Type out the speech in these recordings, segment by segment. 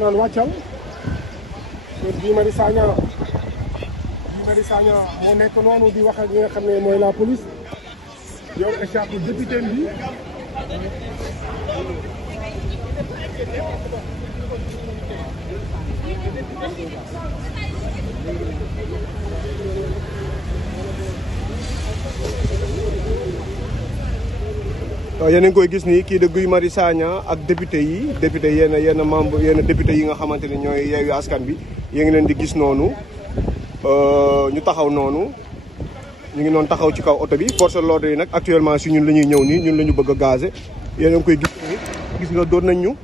naan wàccal kër Guy Marius Sagna moo nekk noonu di wax ak ñi nga xam ne mooy la police yor échappe député bi. yéen a ngi koy gis nii kii de Guy Marius Sagna ak député yi yenn membre yenn député yi nga xamante ne ñooy Yewwi Askan Wi yéen ngi leen di gis noonu ñu taxaw noonu ñu ngi noonu taxaw ci kaw oto bi force de l'ordre yi nag actuellement si ñun la ñuy ñëw nii ñun la ñu bëgg a gazer yéen a ngi koy gis nii gis nga dóor nañ ñu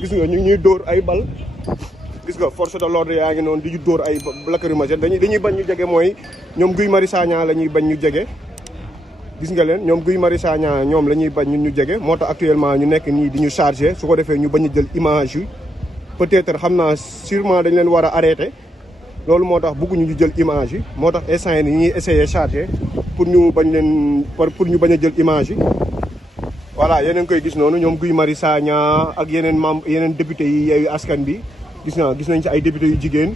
gis nga ñu ngi ñuy dóor ay bal gis nga force de l'ordre yaa ngi noonu di ñu dóor ay lacrymogène dañuy bañ ñu jege mooy ñoom Guy Marius Sagna la ñuy bañ ñu jege. gis nga leen ñoom Guy Marius Sagna ñoom la ñuy bañ ñun ñu jege moo tax actuellement ñu nekk nii di ñu chargé su ko defee ñu bañ a jël image yi peut-être xam naa sûrement dañ leen war a arrêté loolu moo tax bëgguñu ñu jël image yi moo tax instant yi ñuy essayer chargé pour ñu bañ leen pour ñu bañ a jël image yi. voilà yeneen koy gis noonu ñoom Guy Marius Sagna ak yeneen yeneen député yi Yewwi Askan Wi gis nañ ci ay député yu jigéen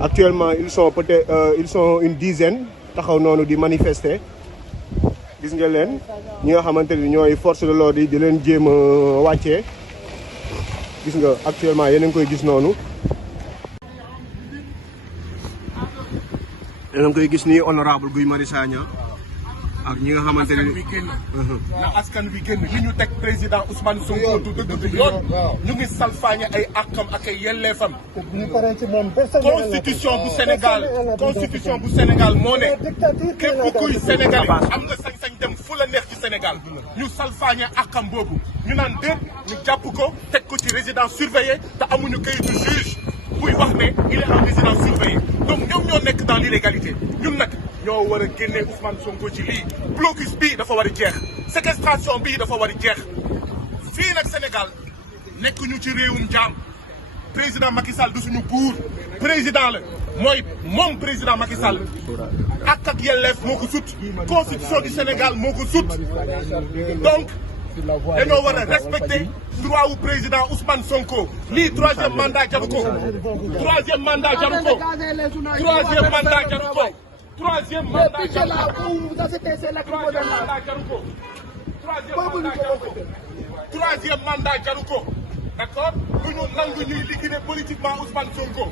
actuellement ils sont une dizaine taxaw noonu di manifester. gis nga leen ñi nga xamante ni ñooy force de l'ordre yi di leen jéem a wàccee gis nga actuellement yéen a ngi koy gis noonu. yéen a ngi koy gis nii honorable Guy Marius Sagna ak ñi nga xamante ni na askan wi génn li ñu teg président Ousmane Sonko du dëgg du yoon ñu ngi salfaañe ay àqam ak ay yelleefam. constitution bu Sénégal moo ne képp kuy sénégalais am nga sañ-sañ dem fu la neex ci Sénégal ñu salfaañe àqam boobu ñu naan déet ñu jàpp ko teg ko ci résidence surveillée te amuñu kayitu juge buy wax ne il est en résidence surveillée donc ñoom ñoo nekk dans l'illégalité ñun nag ñoo war a génne Ousmane Sonko ci lii blocus bii dafa war a jeex séquestration bii dafa war a jeex fii nag Sénégal nekk ñu ci réewum jaam président Macky Sall du suñu buur président la mooy moom président Macky Sall ak yelleef moo ko sut constitution du Sénégal moo ko sut donc dañoo war a respecter droit wu président Ousmane Sonko lii troisième mandat jaru ko troisième mandat jaru ko troisième mandat jaru ko troisième mandat jaru ko d'accord lu ñu nangu ñuy liquider politiquement Ousmane Sonko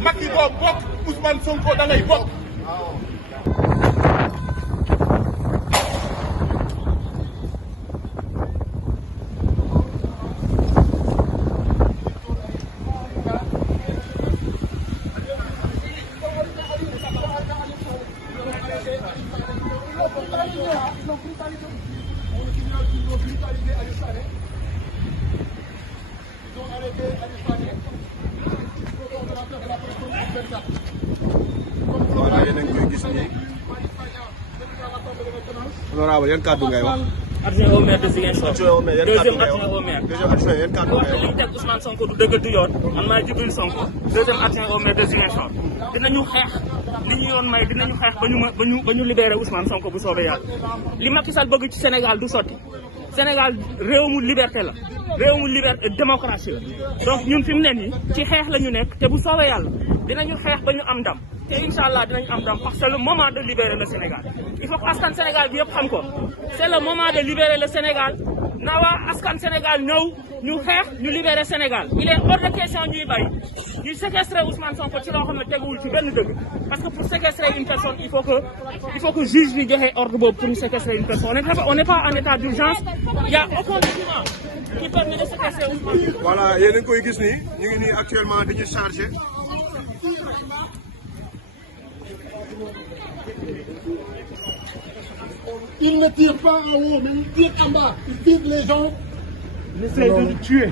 Macky doo bokk Ousmane Sonko da ngay bokk. voilà yéen a ngi koy gis nii. honorable yan kàddu ngay wax. adjoint au maire de Ziguinchor. deuxième adjoint au maire. deuxième adjoint yan kàddu ngay wax. li ñu teg Ousmane Sonko du dëgg du yoon man maay Djibril Sonko deuxième adjoint au maire de Ziguinchor dinañu xeex li ñu yoon may dinañu xeex ba ñu libéré Ousmane Sonko bu soobee yàlla. li Macky Sall bëgg ci Sénégal du sotti Sénégal réew mu liberté la réew mu liberté démocratie la donc ñun fi mu ne nii ci xeex la ñu nekk te bu soobee yàlla dinañu xeex ba ñu am ndam. te incha allah dinañ am ndam parce que c'est le moment de libérer le Sénégal il faut que askan Sénégal bi yëpp xam ko c'est le moment de libérer le Sénégal na waa askan Sénégal ñëw ñu xeex ñu libérer Sénégal il est hors de question ñuy bay ñuy séquestrer Ousmane Sonko ci loo xam ne teguwul ci benn dëgg parce que pour séquestrer une personne il faut que juge bi joxe ordre boobu pour ñu séquestrer une personne on n'est pas en état d'urgence il y a aucun document qui permet de séquestrer Ousmane. voilà yéen a ngi koy gis nii ñu ngi nii actuellement dañuy chargé. Il ne tire pas en haut, mais il tire en bas. Il tire les gens. Il essaie de nous tuer.